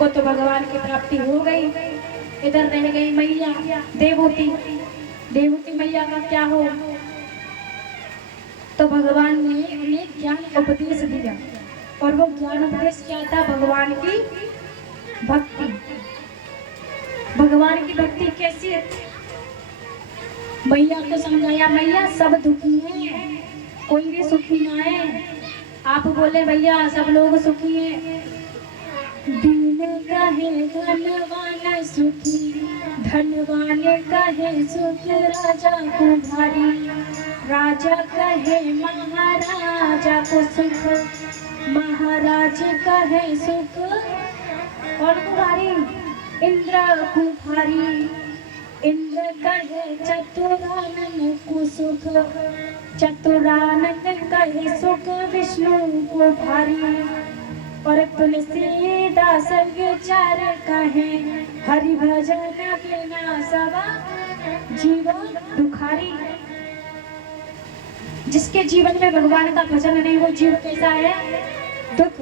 को तो भगवान की प्राप्ति हो गई, इधर रह गई मैया देवहूति। देवहूति मैया का क्या हो, तो भगवान ने उन्हें ज्ञान उपदेश दिया, और वो ज्ञान उपदेश क्या था? भगवान की भक्ति। भगवान की भक्ति कैसी है? मैया को समझाया, मैया सब दुखी हैं, कोई भी सुखी ना है। आप बोले भैया सब लोग सुखी हैं। दीन कहे धनवान सुखी, धनवान कहे सुख राजा को भारी, राजा कहे महाराजा को सुख, महाराज कहे सुख और भारी, इंद्र को भारी, इंद्र कहे चतुरानन को सुख, चतुरानन कहे सुख विष्णु को भारी, और तुलसीदास विचार कहे हरि भजन बिना सब जीवन दुखारी। जिसके जीवन में भगवान का भजन नहीं, वो जीव कैसा है? दुख।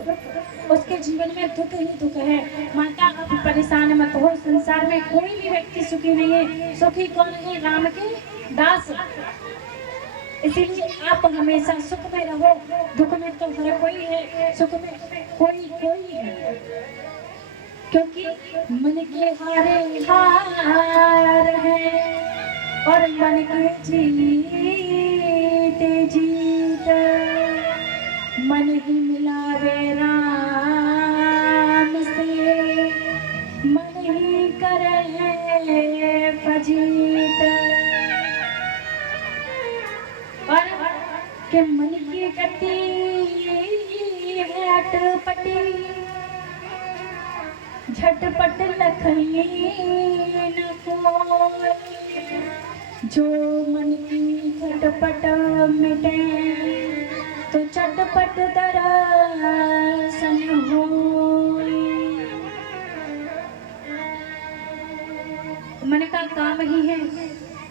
उसके जीवन में दुख ही दुख है। माता आप परेशान मत हो, संसार में कोई भी व्यक्ति सुखी नहीं है। सुखी कौन है? राम के दास। इसीलिए आप हमेशा सुख में रहो, दुख में तो हर कोई है, सुख में कोई है। क्योंकि मन के हारे हार है और मन के जीते जीत, मन ही मिलावे राम से, मन ही करे फजीत। और के मन की गति है अटपटी, झटपट लखनी न कोई, जो मन की झटपट मिटे तो चटपट दर्शन होई। मन का काम ही है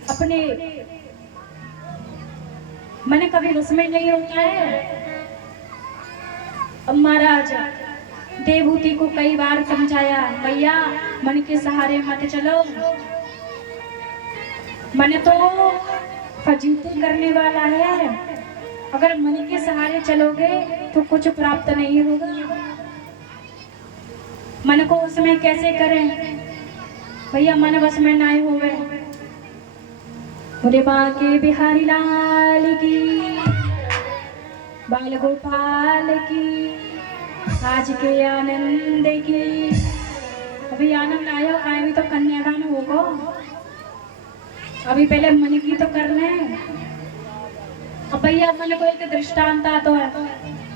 अपने, मन कभी बस में नहीं होता है। अब महाराज देवहूति को कई बार समझाया, भैया मन के सहारे मत चलो, मन तो फजीती करने वाला है। अगर मन के सहारे चलोगे तो कुछ प्राप्त नहीं होगा। मन को उसमें कैसे करें? भैया मन बस में ना होवे। बोले बाके बिहारी लाल की, बाल गोपाल की, आज के आनंद की। अभी आनंद आया, आए भी तो कन्यादान होगा। अभी पहले मन की तो करना है। अब भैया मन को एक दृष्टांत तो है,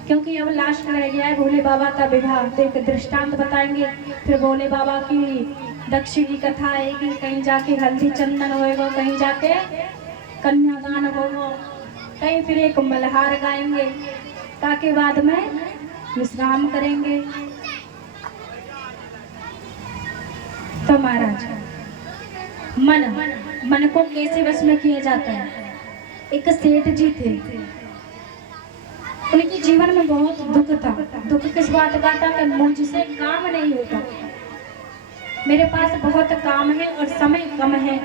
क्योंकि अब लास्ट रह गया है भोले बाबा का विवाह, तो एक दृष्टांत बताएंगे। फिर भोले बाबा की दक्षिण की कथा आएगी, कहीं जाके हल्दी चंदन होएगा, कहीं जाके कन्यादान होगा, कहीं फिर एक मल्हार गाएंगे, ताकि बाद में विश्राम करेंगे। तो महाराज मन को कैसे वश में किया जाता है? एक सेठ जी थे, उनके जीवन में बहुत दुख था। दुख किस बात का था कि मुझसे काम नहीं होता, मेरे पास बहुत काम है और समय कम है।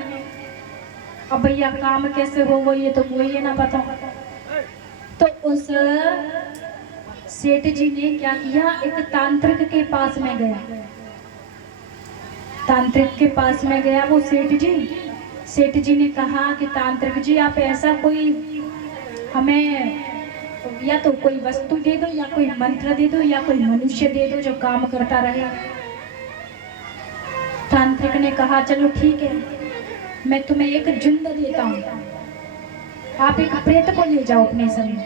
अब भैया काम कैसे हो वो ये तो मुझे ना पता। तो उस सेठ जी ने क्या किया, एक तांत्रिक के पास में गया। तांत्रिक के पास में गया वो सेठ जी ने कहा कि तांत्रिक जी आप ऐसा कोई हमें या तो कोई वस्तु दे दो, या कोई मंत्र दे दो, या कोई मनुष्य दे दो जो काम करता रहे। तांत्रिक ने कहा चलो ठीक है, मैं तुम्हें एक जुंद देता हूँ, आप एक प्रेत को ले जाओ अपने संग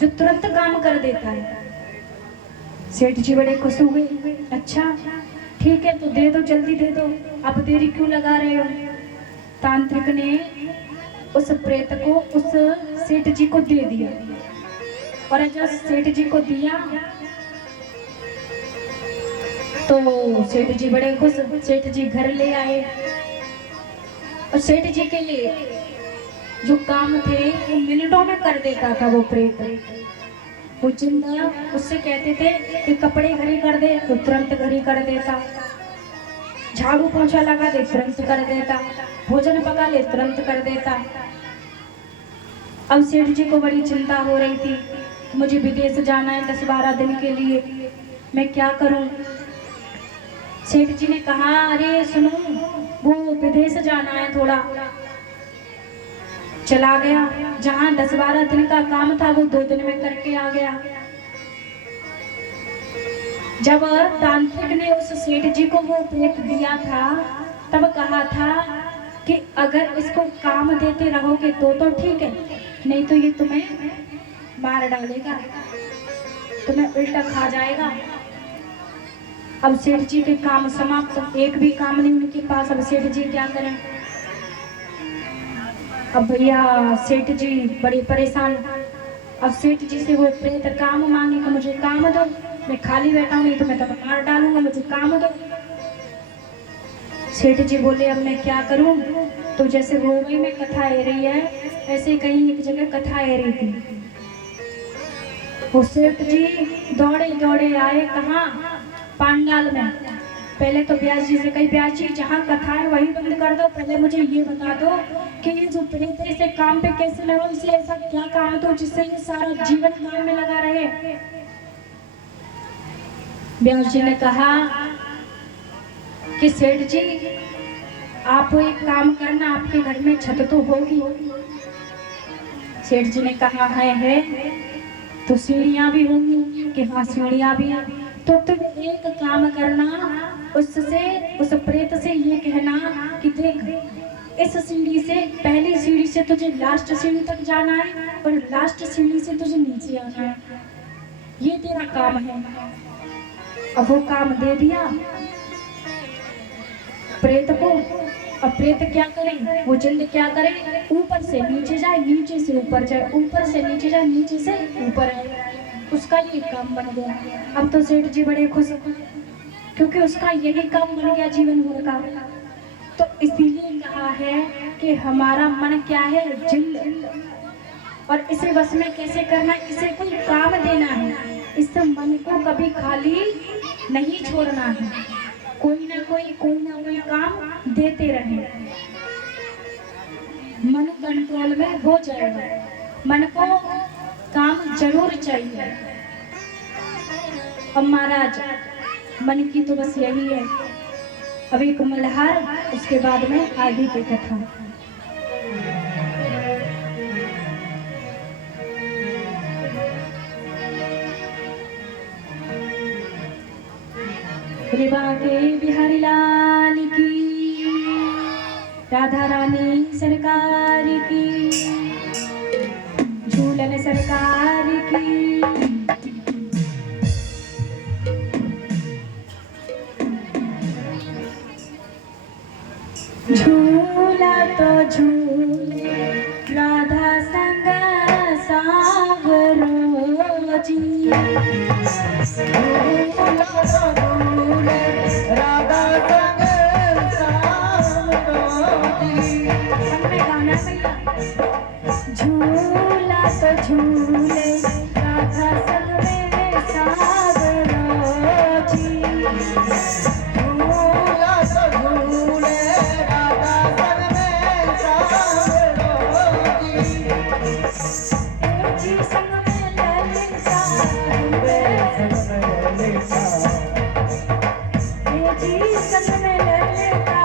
जो तुरंत काम कर देता है। सेठ जी बड़े खुश हुए, अच्छा ठीक है तो दे दो, जल्दी दे दो, आप देरी क्यों लगा रहे हो। तांत्रिक ने उस प्रेत को उस सेठ जी को दे दिया, और जब सेठ जी को दिया तो सेठ जी बड़े खुश, सेठ जी घर ले आए। और सेठ जी के लिए जो काम थे वो मिनटों में कर देता था वो प्रेत। वो जिंद उससे कहते थे कि कपड़े घड़ी कर दे तो तुरंत घड़ी कर देता, झाड़ू पोछा लगा दे तुरंत कर देता, भोजन पका ले तुरंत कर देता। अब सेठ जी को बड़ी चिंता हो रही थी, मुझे विदेश जाना है 10-12 दिन के लिए, मैं क्या करूं। सेठ जी ने कहा, अरे सुनो, वो विदेश जाना है थोड़ा। चला गया, जहां 10-12 दिन का काम था वो 2 दिन में करके आ गया। जब तांत्रिक ने उस सेठ जी को वो प्रेत दिया था, तब कहा था कि अगर इसको काम देते रहोगे तो ठीक है, नहीं तो ये तुम्हें मार डालेगा, तुम्हें उल्टा खा जाएगा। अब सेठ जी के काम समाप्त, एक भी काम नहीं उनके पास। अब सेठ जी क्या करें। अब भैया सेठ जी बड़े परेशान। अब सेठ जी से वो प्रेत काम मांगे कि मुझे काम दो, मैं खाली बैठा हूँ, नहीं तो मैं तुम्हें मार डालूंगा, मुझे काम दो। सेठ जी बोले, अब मैं क्या करूं। तो जैसे रोवई में कथा ए रही है, ऐसे कहीं एक जगह कथा ए रही थी। वो सेठ जी दौड़े दौड़े आए, कहाँ, पांडाल में। पहले तो व्यास जी से कही, व्यास जी जहाँ कथा है वही बंद कर दो, पहले मुझे ये बता दो कि ये जो प्रेत से काम पे कैसे लगा, इसे ऐसा क्या काम दो जिससे ये सारा जीवन काम में लगा रहे। व्यास जी ने कहा कि सेठ जी आप एक काम करना, आपके घर में छत तो होगी। सेठ जी ने कहा है तो सीढ़ियां भी होंगी, कि हाँ सीढ़ियां भी हैं। तो तुम एक काम करना, उससे उस प्रेत से ये कहना कि देख, इस सीढ़ी से, पहली सीढ़ी से तुझे लास्ट सीढ़ी तक जाना है और लास्ट सीढ़ी से तुझे नीचे आना है, ये तेरा काम है। अब वो काम दे दिया प्रेत को। अब प्रेत क्या करे, वो जिंद क्या करे, ऊपर से नीचे जाए, नीचे से ऊपर जाए, ऊपर से नीचे जाए, नीचे से ऊपर आए, उसका ये काम बन गया। अब तो सेठ जी बड़े खुश, क्योंकि उसका यही काम बन गया जीवन भर का। तो इसीलिए कहा है कि हमारा मन क्या है, जिंद, और इसे बस में कैसे करना, इसे कोई काम देना है, इस मन को कभी खाली नहीं छोड़ना है, कोई ना कोई काम देते रहे, मन कंट्रोल में हो जाएगा। मन को काम जरूर चाहिए। अब महाराज मन की तो बस यही है। अब एक मल्हार, उसके बाद में आगे की कथा। के बिहारी लाल की, राधा रानी सरकार की, झूलन सरकार की। झूला तो झूले राधा संग सावरो जी, राधा झूला तो झूले राधा संग में सावरो जी, झूला तो झूले राधा संग में सावरो जी, संग में ललिता जी, संग में ललिता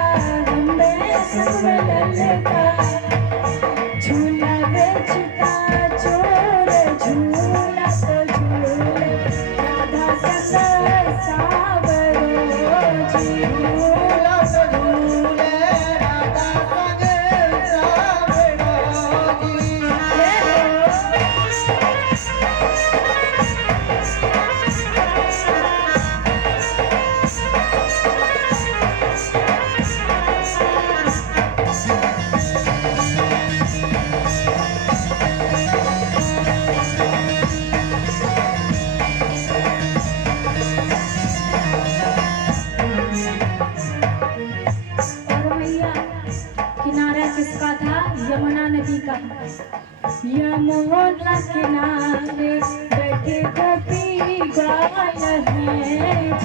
संग में ललिता, झूला बेचता चोर, झूला तो झूले राधा संग सावरो जी, झूला तो झूले राधा संग सावरो जी। किनारा किसका था, यमुना नदी का। यमुना किनारे बैठे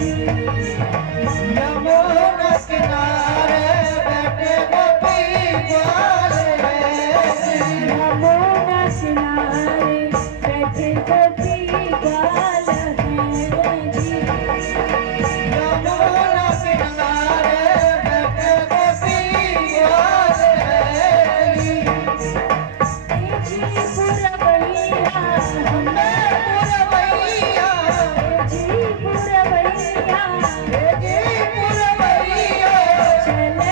जी यमुना किनारे बैठे गोपी ग्वाल है जी। यमुना किनारे बैठे गोपी ग्वाल हैं जी। यमुना किनारे बैठे गोपी ग्वाल है जी। ए जी पुरवैया हमें पुरवैया ए जी पुरवैया हे जी पुरवैया चले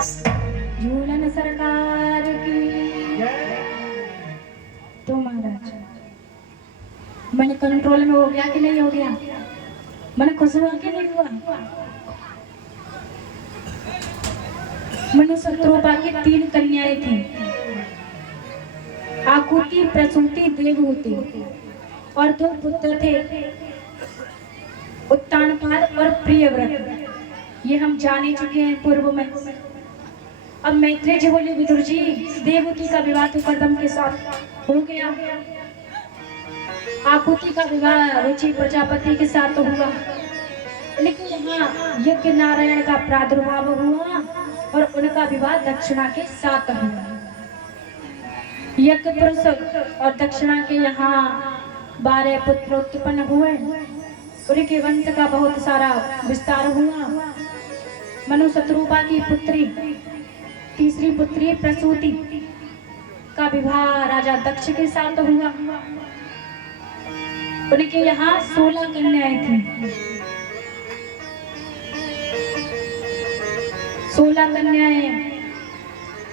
झूलन सरकार की। तो महाराज मन कंट्रोल में हो गया कि नहीं हो गया? मन खुश हुआ कि नहीं हुआ? मनु शत्रुपा की 3 कन्याएं थी, आकुति, प्रसूति, देवहूति, और 2 पुत्र थे, उत्तानपाद और प्रियव्रत। ये हम जाने चुके हैं पूर्व में। अब मैत्रेय जी बोले, विदुर जी, देवहूति का विवाह तो कर्दम के साथ हो गया, आकुति का विवाह रुचि प्रजापति के साथ तो हुआ, लेकिन यहाँ यज्ञ नारायण का प्रादुर्भाव हुआ और उनका विवाह दक्षिणा के साथ हुआ। यज्ञ पुरुष और दक्षिणा के यहाँ 12 पुत्र उत्पन्न हुए। उनके वंश का बहुत सारा विस्तार हुआ। मनु शत्रुपा की पुत्री, तीसरी पुत्री प्रसूति का विवाह राजा दक्ष के साथ हुआ। उनके यहाँ 16 कन्याएं थी। 16 कन्याएं,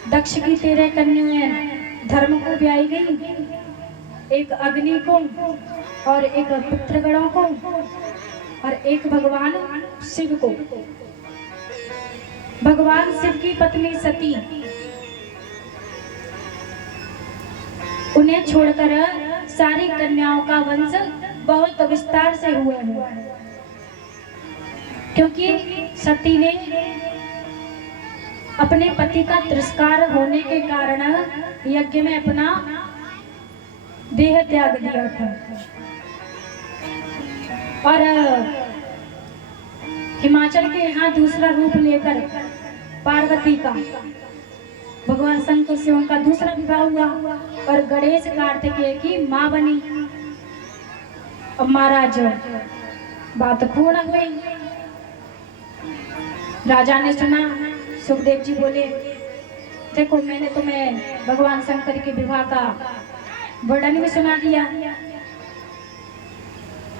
दक्ष की 13 कन्याएं धर्म को ब्याई गई, एक अग्नि को और एक पुत्रगणों को और एक भगवान शिव को। भगवान शिव की पत्नी सती, उन्हें छोड़कर सारी कन्याओं का वंश बहुत विस्तार से हुआ है, क्योंकि सती ने अपने पति का तिरस्कार होने के कारण यज्ञ में अपना देह त्याग दिया था। और हिमाचल के यहाँ दूसरा रूप लेकर पार्वती का, भगवान शंकर से उनका दूसरा विवाह हुआ और गणेश कार्तिकेय की मां बनी। अब महाराज बात पूर्ण हुई। राजा ने सुना, सुखदेव जी बोले, देखो मैंने तुम्हें भगवान शंकर के विवाह का वर्णन भी सुना दिया।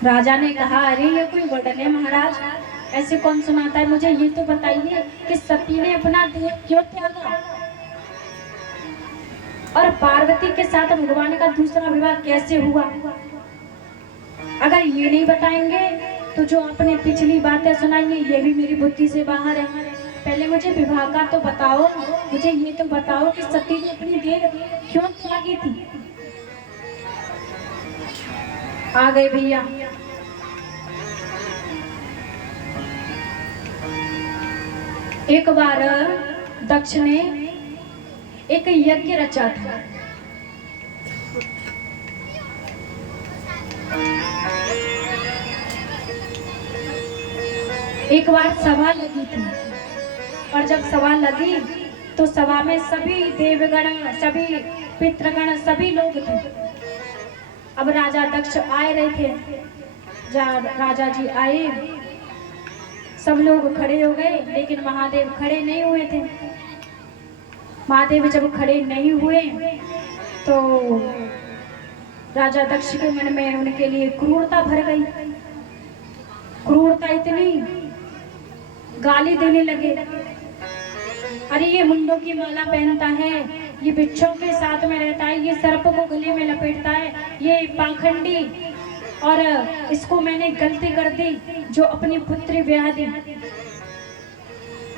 राजा ने कहा, अरे ये कोई वर्णन है महाराज, ऐसे कौन सुनाता है? मुझे ये तो बताइए कि सती ने अपना देह क्यों त्यागा और पार्वती के साथ भगवान का दूसरा विवाह कैसे हुआ? अगर ये नहीं बताएंगे तो जो आपने पिछली बातें सुनाई है ये भी मेरी बुद्धि से बाहर है। पहले मुझे विवाह का तो बताओ, मुझे ये तो बताओ कि सती ने अपनी देह क्यों त्यागी थी? आ गए भैया। एक बार दक्ष ने एक यज्ञ रचा था। एक बार सभा लगी थी और जब सभा लगी तो सभा में सभी देवगण, सभी पितृगण, सभी लोग थे। अब राजा दक्ष आए रहे थे। राजा जी आए, सब लोग खड़े हो गए, लेकिन महादेव खड़े नहीं हुए थे। महादेव जब खड़े नहीं हुए तो राजा दक्ष के मन में उनके लिए क्रूरता भर गई। क्रूरता इतनी, गाली देने लगे, अरे ये मुंडों की माला पहनता है, ये बिच्छों के साथ में रहता है, ये सर्प को गले में लपेटता है, ये पाखंडी, और इसको मैंने गलती कर दी जो अपनी पुत्री ब्याह दी।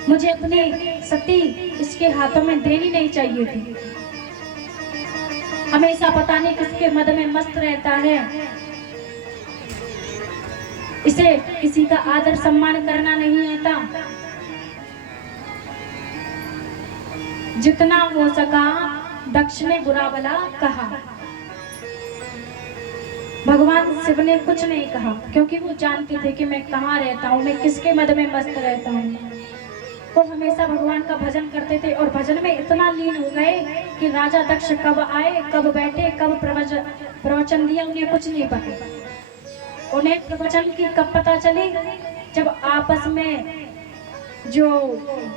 मुझे अपनी सती इसके हाथों में देनी नहीं चाहिए थी। हमेशा पता नहीं किसके मद में मस्त रहता है। इसे किसी का आदर सम्मान करना नहीं आता। जितना हो सका दक्ष ने बुरा भला कहा। भगवान शिव ने कुछ नहीं कहा, क्योंकि वो जानते थे कि मैं कहाँ रहता हूँ, मैं किसके मद में मस्त रहता हूँ। वो हमेशा भगवान का भजन करते थे और भजन में इतना लीन हो गए कि राजा दक्ष कब आए, कब बैठे, कब प्रवचन दिया, उन्हें कुछ नहीं पता। उन्हें प्रवचन की कब पता चली? जब आपस में जो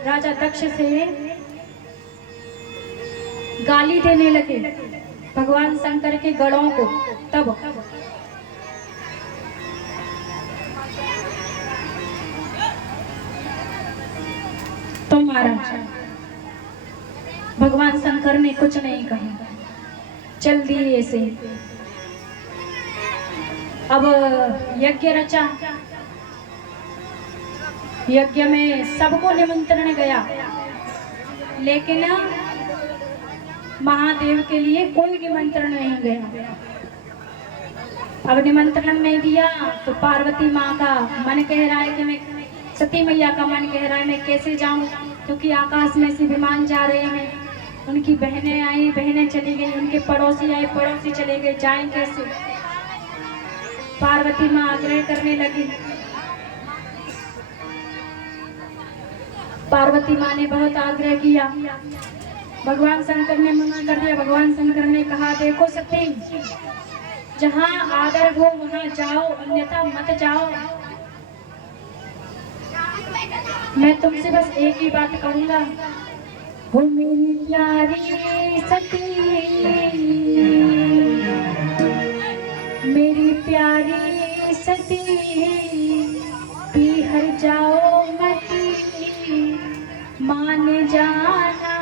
राजा दक्ष से गाली देने लगे भगवान शंकर के गणों को, तब तो महाराज भगवान शंकर ने कुछ नहीं कहा, चल दिए ऐसे। अब यज्ञ रचा, यज्ञ में सबको निमंत्रण गया, लेकिन महादेव के लिए कोई निमंत्रण नहीं गया। अब निमंत्रण नहीं दिया तो पार्वती माँ का मन कह रहा है कि मैं, सती मैया का मन कह रहा है मैं कैसे जाऊं, क्योंकि आकाश में से विमान जा रहे हैं। उनकी बहनें आई, बहनें चली गई, उनके पड़ोसी आए, पड़ोसी चले गए, जाएं कैसे। पार्वती माँ आग्रह करने लगी। पार्वती माँ ने बहुत आग्रह किया, भगवान शंकर ने मना कर दिया। भगवान शंकर ने कहा, देखो सती, जहाँ आदर हो वहाँ जाओ, अन्यथा मत जाओ। मैं तुमसे बस एक ही बात कहूंगा, हो मेरी प्यारी सती, मेरी प्यारी सती, पीहर जाओ मती, मान जाना,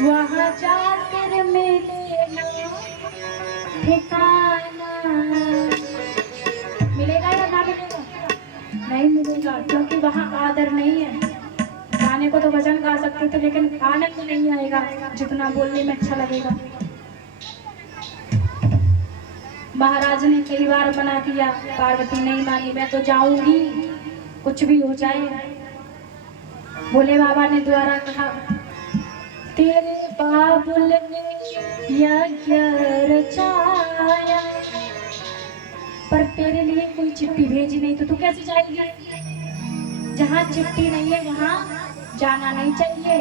वहाँ जाकर मिलेगा ठिकाना। मिलेगा या ना मिलेगा? नहीं मिलेगा, क्योंकि वहाँ आदर नहीं है। गाने को तो भजन गा सकते थे, लेकिन आनंद नहीं आएगा जितना बोलने में अच्छा लगेगा। महाराज ने कई बार मना किया, पार्वती नहीं मानी, मैं तो जाऊंगी कुछ भी हो जाए। भोले बाबा ने द्वारा कहा, तेरे बाबुल ने यज्ञ रचाया, पर तेरे लिए कोई चिट्ठी भेजी नहीं, तो तू कैसे जाएगी? जहाँ चिट्ठी नहीं है वहाँ जाना नहीं चाहिए।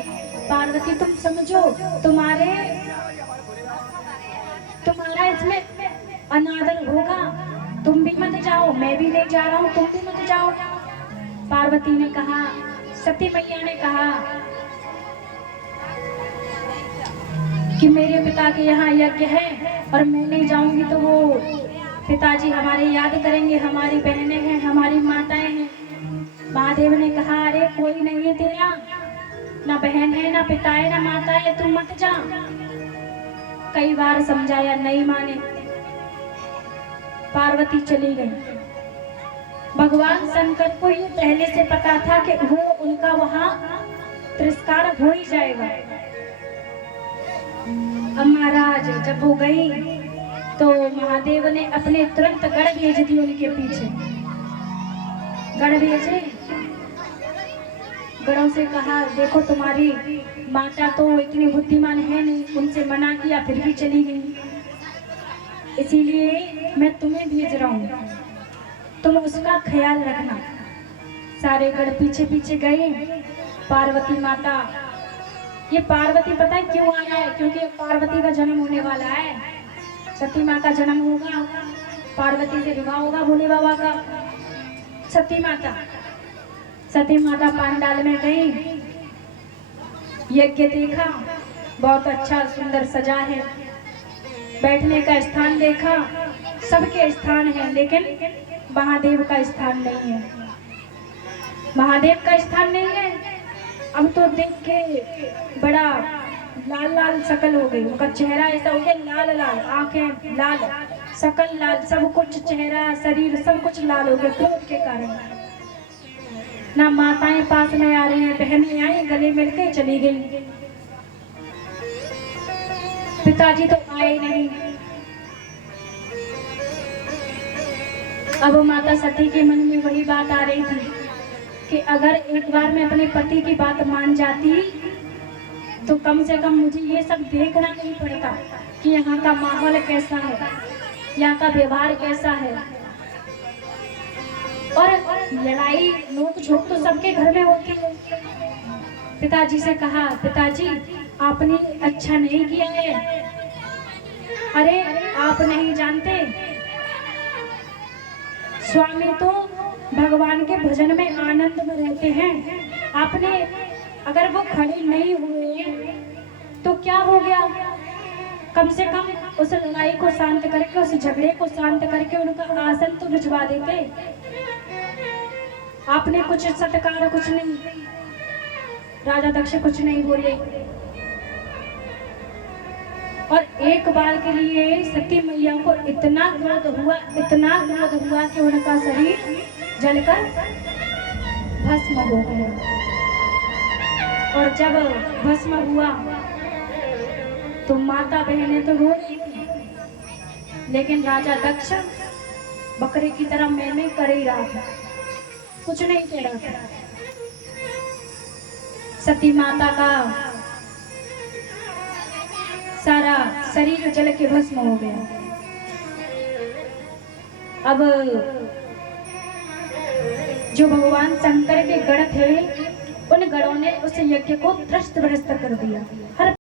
पार्वती तुम समझो, तुम्हारा इसमें अनादर होगा, तुम भी मत जाओ, मैं भी नहीं जा रहा हूँ, तुम भी मत जाओ। पार्वती ने कहा, सती मैया ने कहा कि मेरे पिता के यहाँ यज्ञ है और मैं नहीं जाऊंगी तो वो पिताजी हमारे याद करेंगे, हमारी बहनें हैं, हमारी माताएं हैं। महादेव ने कहा, अरे कोई नहीं है तेरा, ना बहन है, ना पिता है, ना माता है, तुम मत जा। कई बार समझाया, नहीं माने। पार्वती चली गई। भगवान शंकर को ये पहले से पता था कि वो उनका वहां तिरस्कार हो ही जाएगा। अब महाराज जब वो गई तो महादेव ने अपने तुरंत गढ़ भेज दिए उनके पीछे। गढ़ भेजे, गढ़ों से कहा, देखो तुम्हारी माता तो इतनी बुद्धिमान है नहीं, उनसे मना किया फिर भी चली गई, इसीलिए मैं तुम्हें भेज रहा हूँ, तुम उसका ख्याल रखना। सारे गढ़ पीछे पीछे गए। पार्वती माता, ये पार्वती पता है क्यों आया है? क्योंकि पार्वती का जन्म होने वाला है, सती माँ का जन्म होगा, पार्वती से विवाह होगा भोले बाबा का। सती माता पांडाल में गई, यज्ञ देखा, बहुत अच्छा सुंदर सजा है, बैठने का स्थान देखा, सबके स्थान है, लेकिन महादेव का स्थान नहीं है। महादेव का स्थान नहीं है। अब तो देख के बड़ा लाल लाल शकल हो गई, उनका चेहरा ऐसा हो गया लाल लाल, आंखें लाल, शकल लाल, सब कुछ चेहरा शरीर सब कुछ लाल हो गया क्रोध के कारण। ना माताएं पास में आ रही हैं, बहनें आई गले मिलके चली गई, पिताजी तो आए नहीं। अब माता सती के मन में वही बात आ रही थी कि अगर एक बार मैं अपने पति की बात मान जाती तो कम से कम मुझे ये सब देखना नहीं पड़ता कि यहाँ का माहौल कैसा है, यहाँ का व्यवहार कैसा है। और लड़ाई नोक झोंक तो सबके घर में होती है। पिताजी से कहा, पिताजी आपने अच्छा नहीं किया है। अरे आप नहीं जानते, स्वामी तो भगवान के भजन में आनंद में रहते हैं। आपने अगर वो खड़े नहीं हुए तो क्या हो गया, कम से कम उस लड़ाई को शांत करके, उस झगड़े को शांत करके उनका आसन तो भिजवा देते। आपने कुछ सत्कार कुछ नहीं। राजा दक्ष कुछ नहीं बोले और एक बार के लिए सती मैया को इतना क्रोध हुआ कि उनका शरीर जलकर भस्म हो गया। और जब भस्म हुआ तो माता बहनें तो रो रही थी, लेकिन राजा दक्ष बकरे की तरह मैं कर ही रहा था, कुछ नहीं कह रहा था। सती माता का सारा शरीर जल के भस्म हो गया। अब जो भगवान शंकर के गण थे, उन गणों ने उस यज्ञ को त्रस्त भ्रष्ट कर दिया। हर